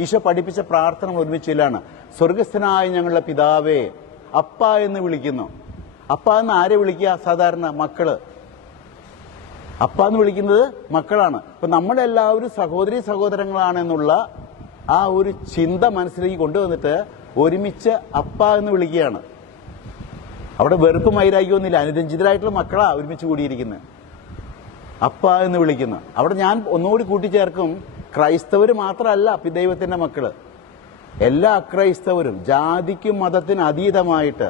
ഈശോ പഠിപ്പിച്ച പ്രാർത്ഥന ഒരുമിച്ചില്ലാണ്. സ്വർഗസ്ഥനായ ഞങ്ങളുടെ പിതാവേ, അപ്പ എന്ന് വിളിക്കുന്നു. അപ്പ എന്ന് ആരെ വിളിക്കുക? സാധാരണ മക്കള്. അപ്പ എന്ന് വിളിക്കുന്നത് മക്കളാണ്. അപ്പൊ നമ്മളെല്ലാവരും സഹോദരി സഹോദരങ്ങളാണെന്നുള്ള ആ ഒരു ചിന്ത മനസ്സിലേക്ക് കൊണ്ടുവന്നിട്ട് ഒരുമിച്ച് അപ്പ എന്ന് വിളിക്കുകയാണ്. അവിടെ വെറുപ്പ് മൈരാഗ്യമൊന്നുമില്ല. അനുരഞ്ജിതരായിട്ടുള്ള മക്കളാ ഒരുമിച്ച് കൂടിയിരിക്കുന്നത്. അപ്പ എന്ന് വിളിക്കുന്നു. അവിടെ ഞാൻ ഒന്നുകൂടി കൂട്ടിച്ചേർക്കും, ക്രൈസ്തവര് മാത്രമല്ല ദൈവത്തിന്റെ മക്കള്, എല്ലാ അക്രൈസ്തവരും ജാതിക്കും മതത്തിനും അതീതമായിട്ട്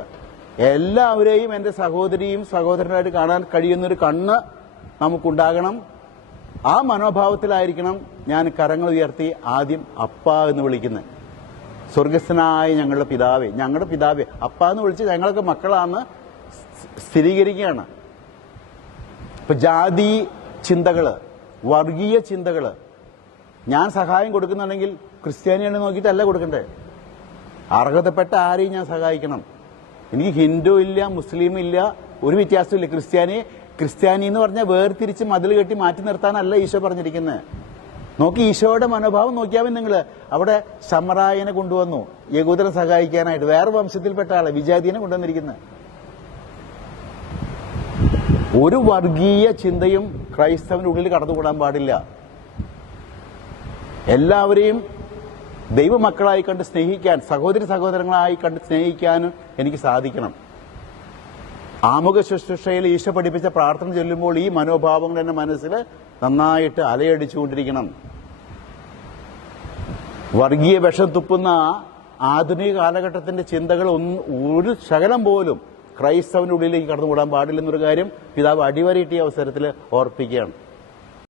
എല്ലാവരെയും എന്റെ സഹോദരിയും സഹോദരനായിട്ട് കാണാൻ കഴിയുന്നൊരു കണ്ണ് നമുക്കുണ്ടാകണം. ആ മനോഭാവത്തിലായിരിക്കണം ഞാൻ കരങ്ങൾ ഉയർത്തി ആദ്യം അപ്പ എന്ന് വിളിക്കുന്നത്. സ്വർഗസ്ഥനായ ഞങ്ങളുടെ പിതാവേ, ഞങ്ങളുടെ പിതാവേ, അപ്പ എന്ന് വിളിച്ച് ഞങ്ങളൊക്കെ മക്കളാന്ന് സ്ഥിരീകരിക്കുകയാണ്. ഇപ്പൊ ജാതി ചിന്തകള്, വർഗീയ ചിന്തകള്, ഞാൻ സഹായം കൊടുക്കുന്നുണ്ടെങ്കിൽ ക്രിസ്ത്യാനിയാണ് നോക്കിയിട്ടല്ല കൊടുക്കണ്ടേ. അർഹതപ്പെട്ട ആരെയും ഞാൻ സഹായിക്കണം. എനിക്ക് ഹിന്ദു ഇല്ല, മുസ്ലിം ഇല്ല, ഒരു വ്യത്യാസമില്ല. ക്രിസ്ത്യാനി എന്ന് പറഞ്ഞാൽ വേർതിരിച്ച് മതിൽ കെട്ടി മാറ്റി നിർത്താനല്ല ഈശോ പറഞ്ഞിരിക്കുന്നത്. നോക്കി, ഈശോയുടെ മനോഭാവം നോക്കിയാൽ നിങ്ങൾ അവിടെ ശമറായനെ കൊണ്ടുവന്നു യഹൂദനെ സഹായിക്കാനായിട്ട്. വേറെ വംശത്തിൽപ്പെട്ട ആളെ, വിജാതിനെ കൊണ്ടുവന്നിരിക്കുന്നത്. ഒരു വർഗീയ ചിന്തയും ക്രൈസ്തവന്റെ ഉള്ളിൽ കടന്നുകൂടാൻ പാടില്ല. എല്ലാവരെയും ദൈവമക്കളായി കണ്ട് സ്നേഹിക്കാൻ, സഹോദരി സഹോദരങ്ങളായി കണ്ട് സ്നേഹിക്കാനും എനിക്ക് സാധിക്കണം. ആമുഖ ശുശ്രൂഷയിൽ ഈശോ പഠിപ്പിച്ച പ്രാർത്ഥന ചൊല്ലുമ്പോൾ ഈ മനോഭാവങ്ങൾ എന്റെ മനസ്സിൽ നന്നായിട്ട് അലയടിച്ചുകൊണ്ടിരിക്കണം. വർഗീയ വിഷം തുപ്പുന്ന ആധുനിക കാലഘട്ടത്തിന്റെ ചിന്തകൾ ഒരു ശകലം പോലും ക്രൈസ്തവന്റെ ഉള്ളിലേക്ക് കടന്നുകൂടാൻ പാടില്ലെന്നൊരു കാര്യം പിതാവ് അടിവരയിട്ട് ഈ അവസരത്തിൽ ഓർപ്പിക്കുകയാണ്.